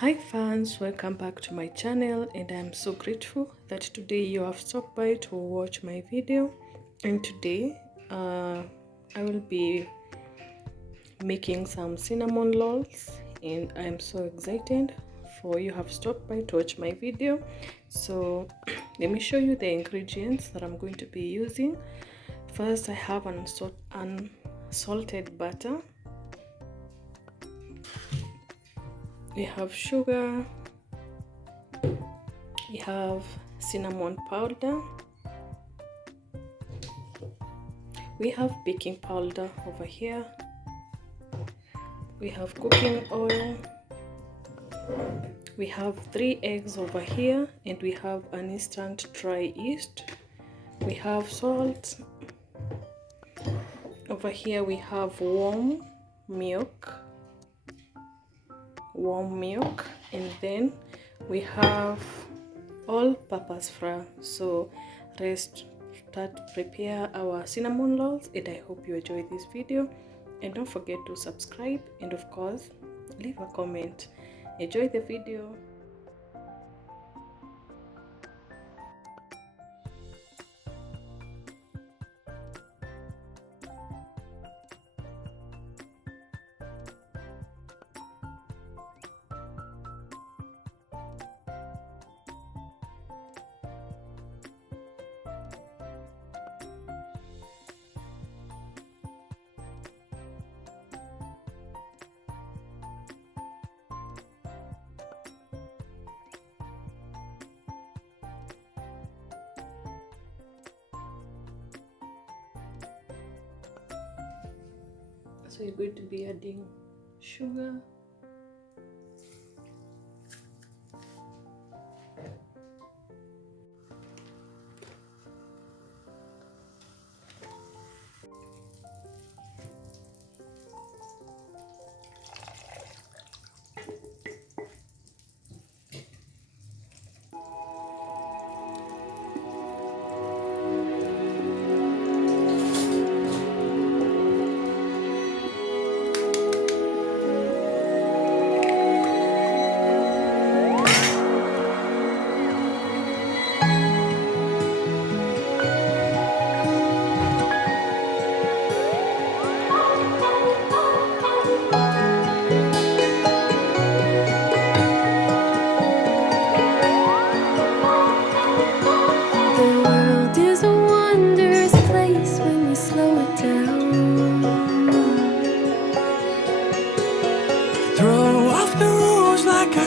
Hi fans, welcome back to my channel, and I'm so grateful that today you have stopped by to watch my video. And today I will be making some cinnamon rolls, and I'm so excited for you have stopped by to watch my video. So let me show you the ingredients that I'm going to be using. First, I have unsalted butter. We have sugar, we have cinnamon powder, we have baking powder over here, we have cooking oil, we have 3 eggs over here, and we have an instant dry yeast, we have salt. Over here we have warm milk, and then we have all-purpose flour. So let's start prepare our cinnamon rolls, and I hope you enjoy this video, and don't forget to subscribe, and of course leave a comment. Enjoy the video. So you're going to be adding sugar,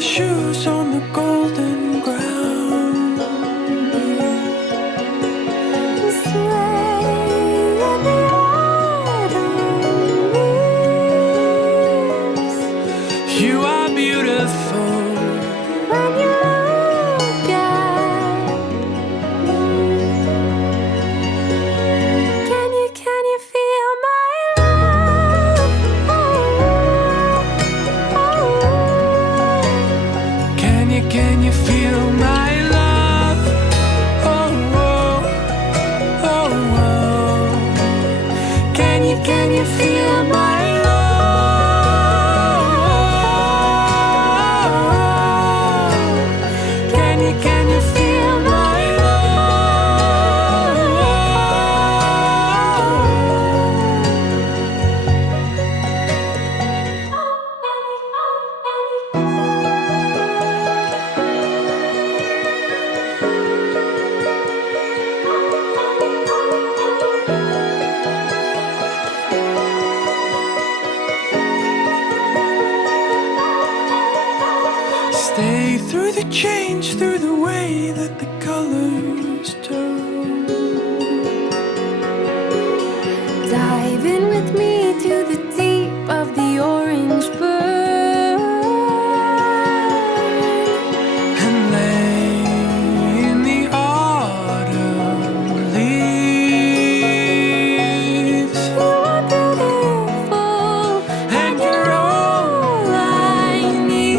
shoes on the golden ground. Sway in the autumn leaves. You are beautiful when you look at me. Can you feel my love? Oh, oh, oh. Can you feel my love? Oh, oh, oh, oh. Can you feel my love? Can you feel my Stay through the change, through the way that the colors turn. Dive in with me to the deep of the orange burn, and lay in the autumn leaves. You are beautiful, and you're all I need.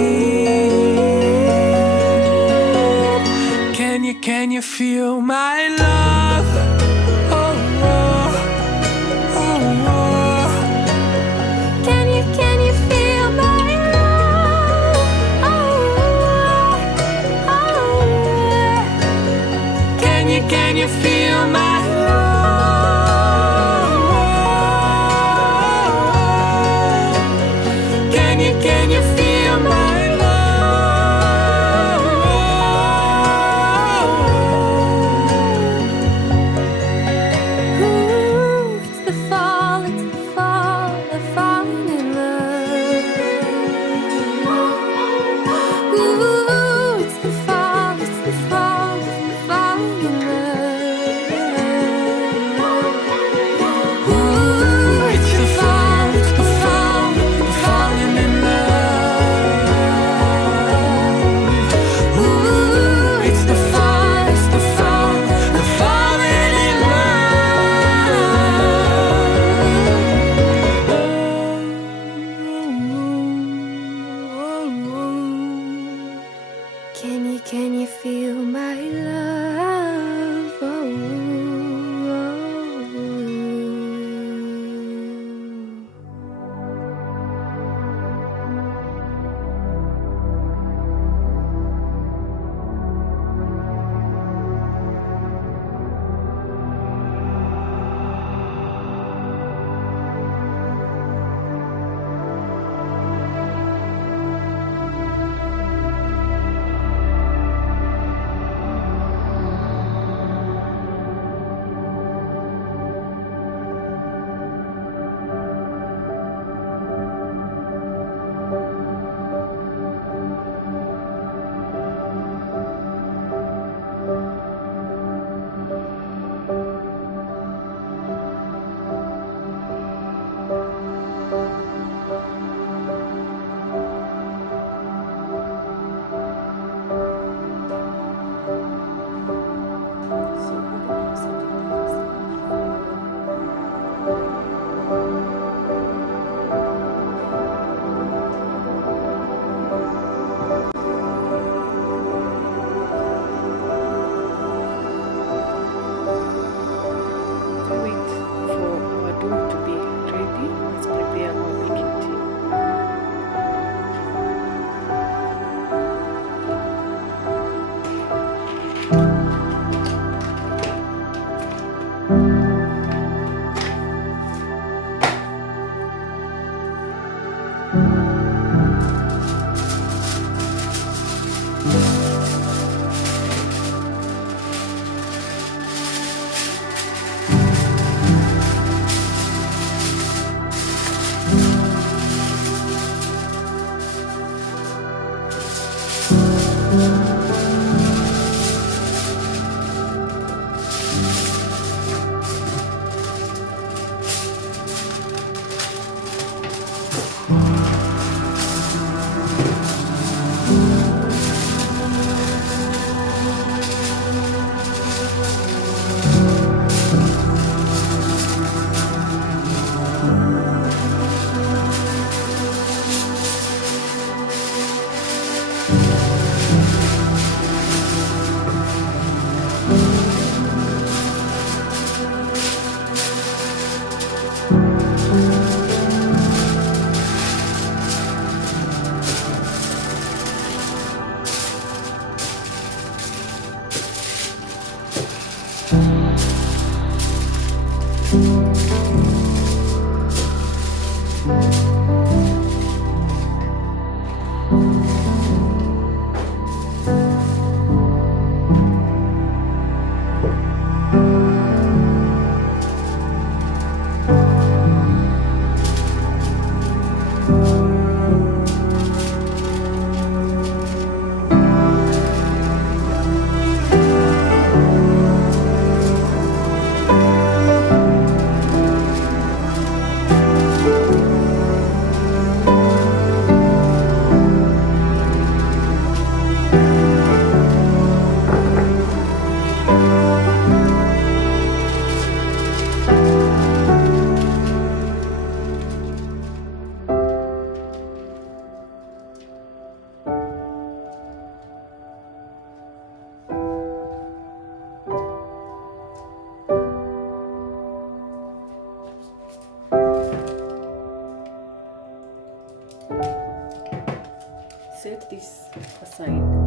Set this aside.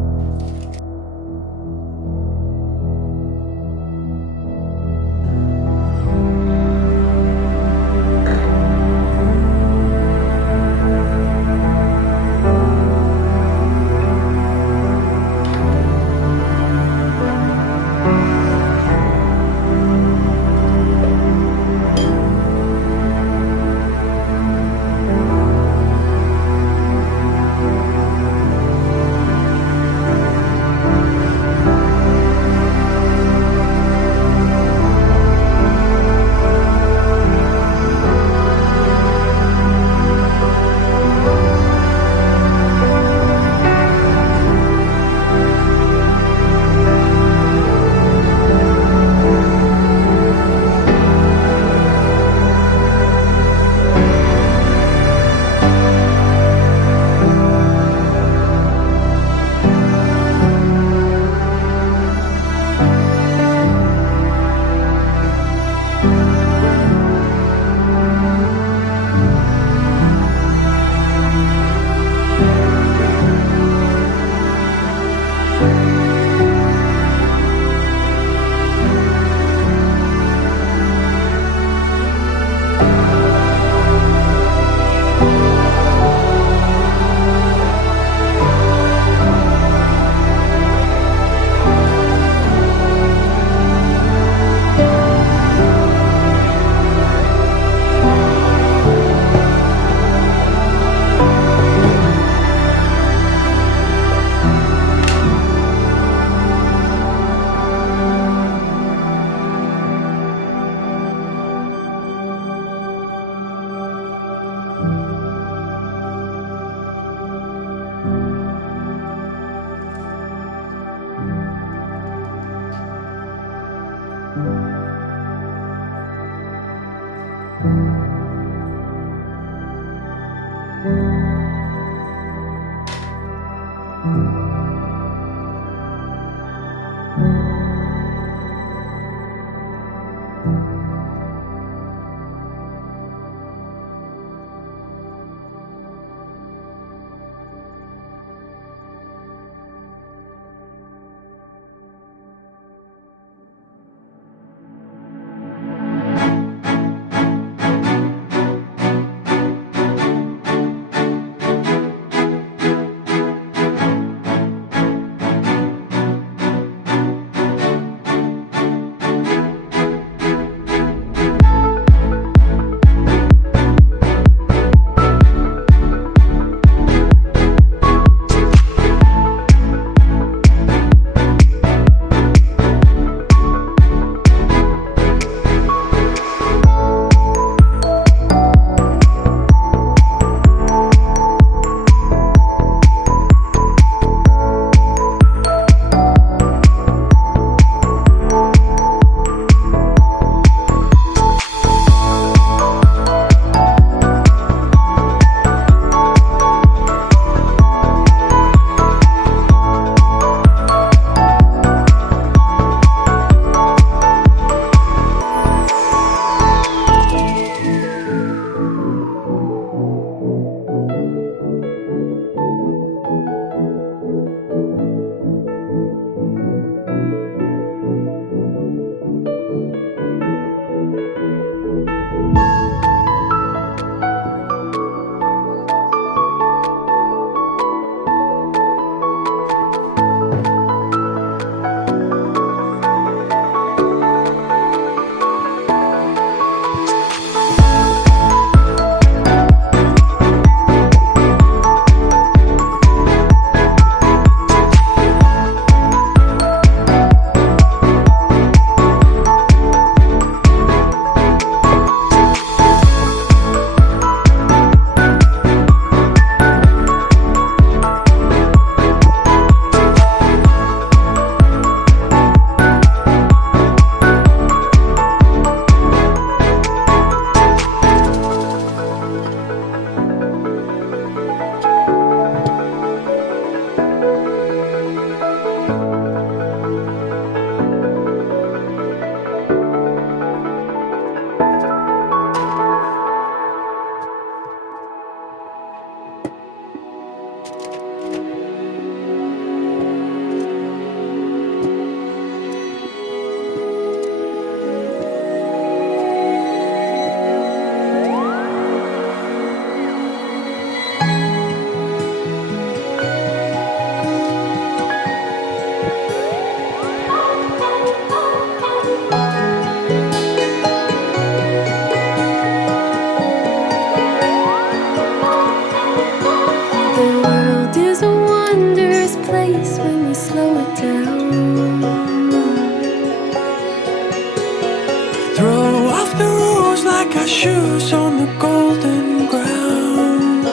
like our shoes on the golden ground.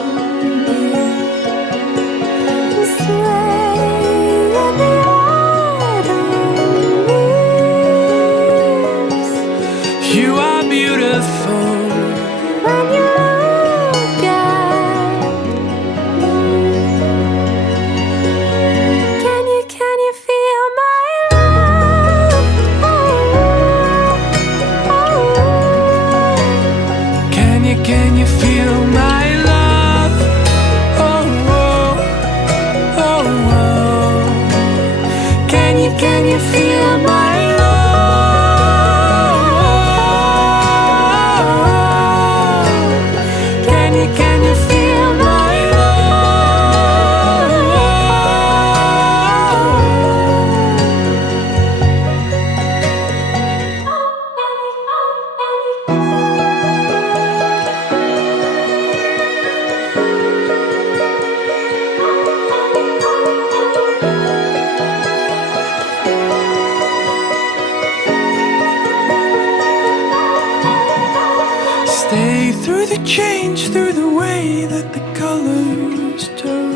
Sway in the autumn leaves. You are beautiful when you look at me. Can you feel my love? Oh, oh. Can you feel my love? Oh, oh, oh, oh. Can you feel my love? Can you feel my Stay through the change, through the way that the colors turn.